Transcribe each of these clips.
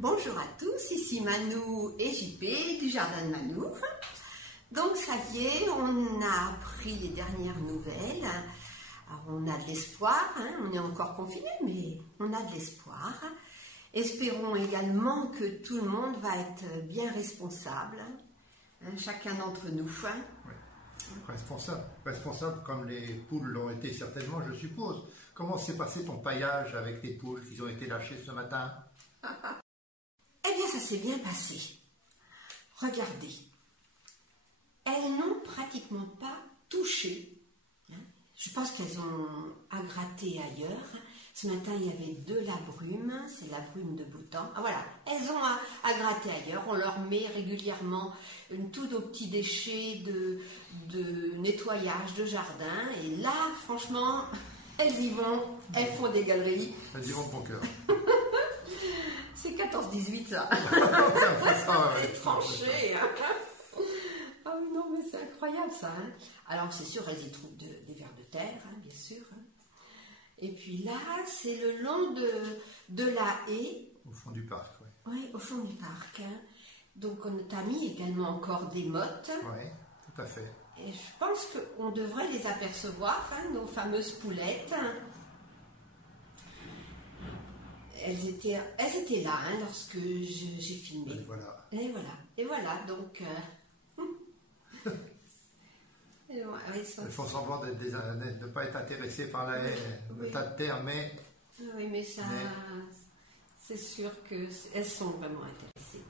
Bonjour à tous, ici Manou et JP du Jardin de Manou. Donc ça y est, on a appris les dernières nouvelles. Alors on a de l'espoir, on est encore confinés, mais on a de l'espoir. Espérons également que tout le monde va être bien responsable, chacun d'entre nous. Oui. Responsable comme les poules l'ont été certainement, je suppose. Comment s'est passé ton paillage avec tes poules qui ont été lâchées ce matin? Eh bien, ça s'est bien passé. Regardez, elles n'ont pratiquement pas touché. Je pense qu'elles ont à gratter ailleurs. Ce matin, il y avait de la brume, c'est la brume de Bhoutan. Ah voilà, elles ont à gratter ailleurs. On leur met régulièrement tous nos petits déchets de nettoyage de jardin. Et là, franchement, elles y vont, elles font des galeries. Elles y vont de bon cœur. C'est 14-18 ça. C'est tranché. Ah oui, non, mais c'est incroyable ça. Alors c'est sûr, elles y trouvent des vers de terre, bien sûr. Et puis là, c'est le long de la haie. Au fond du parc, oui. Oui, au fond du parc. Donc on a mis également encore des mottes. Oui, tout à fait. Et je pense qu'on devrait les apercevoir, nos fameuses poulettes. Elles étaient là lorsque j'ai filmé. Et voilà. Et voilà, donc... Elles font semblant de ne pas être intéressées par la haie, le tas de terre, mais... Oui, mais ça... C'est sûr qu'elles sont vraiment intéressées.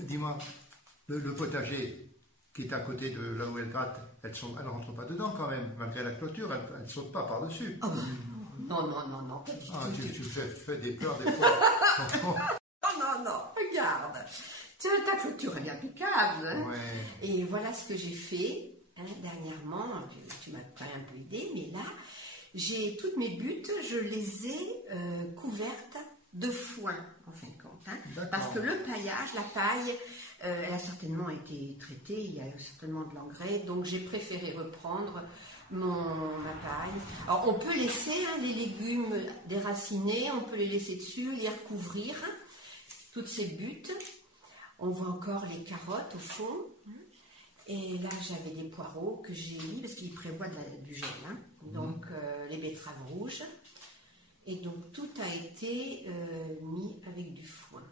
Dis-moi, le potager qui est à côté de là où elles grattent, elles ne rentrent pas dedans quand même, malgré la clôture, elles ne sautent pas par-dessus. Oh, non, pas du tout. Tu fais des pleurs des fois. Oh non, regarde. Ta clôture est impeccable. Ouais. Et voilà ce que j'ai fait dernièrement. Tu m'as quand même un peu aidé, mais là, toutes mes buttes, je les ai couvertes de foin, en fin de compte. Parce que le paillage, la paille, elle a certainement été traitée, il y a certainement de l'engrais, donc j'ai préféré reprendre ma paille. Alors on peut laisser les légumes déracinés, on peut les laisser dessus, les recouvrir, toutes ces buttes. On voit encore les carottes au fond. Et là j'avais des poireaux que j'ai mis, parce qu'ils prévoient du gel, donc les betteraves rouges. Et donc tout a été mis avec du foin.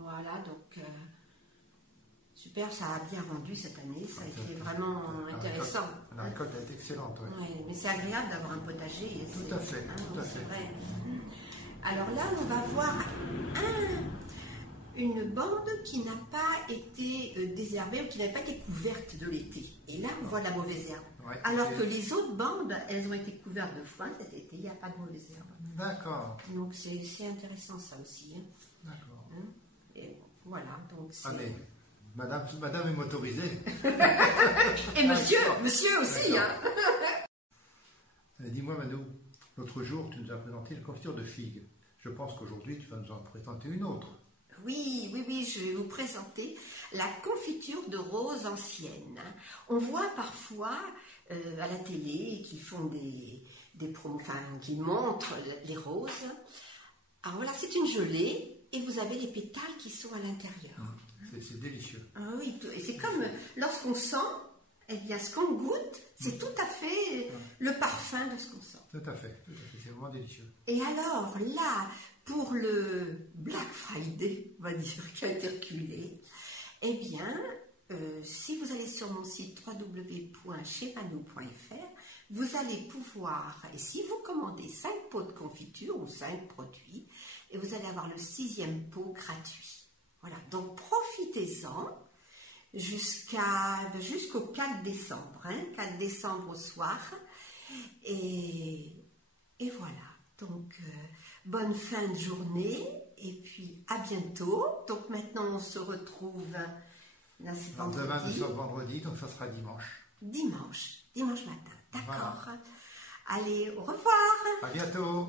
Voilà, donc super, ça a bien rendu cette année, ça a été vraiment intéressant. La récolte a été excellente, oui. Ouais, mais c'est agréable d'avoir un potager. Tout à fait, tout à fait. Vrai. Alors là, on va voir une bande qui n'a pas été désherbée ou qui n'a pas été couverte de l'été. Et là, on voit la mauvaise herbe. Ouais, alors que les autres bandes, elles ont été couvertes de foin cet été, il n'y a pas de mauvaise herbe. D'accord. Donc c'est intéressant ça aussi. D'accord. Et voilà, donc c'est... Ah mais madame est motorisée. Et monsieur aussi. Dis-moi Manou, l'autre jour tu nous as présenté une confiture de figues. Je pense qu'aujourd'hui tu vas nous en présenter une autre. Oui, je vais vous présenter la confiture de roses anciennes. On voit parfois à la télé qu'ils font des promos, qui montrent les roses. Alors voilà, c'est une gelée et vous avez les pétales qui sont à l'intérieur. C'est délicieux. Ah oui, c'est comme lorsqu'on sent, eh bien ce qu'on goûte, c'est tout à fait le parfum de ce qu'on sent. Tout à fait, c'est vraiment délicieux. Et alors là, pour le Black Friday, on va dire, qui a été reculé, eh bien, si vous allez sur mon site www.chezmanou.fr, vous allez pouvoir, et si vous commandez 5 pots de confiture ou 5 produits, et vous allez avoir le 6e pot gratuit. Voilà, donc profitez-en jusqu'au 4 décembre, 4 décembre au soir, et voilà, donc bonne fin de journée, et puis à bientôt. Donc maintenant on se retrouve Là, c'est Alors, demain, nous vendredi. sommes vendredi, donc ça sera dimanche. Dimanche matin. D'accord. Voilà. Allez, au revoir. À bientôt.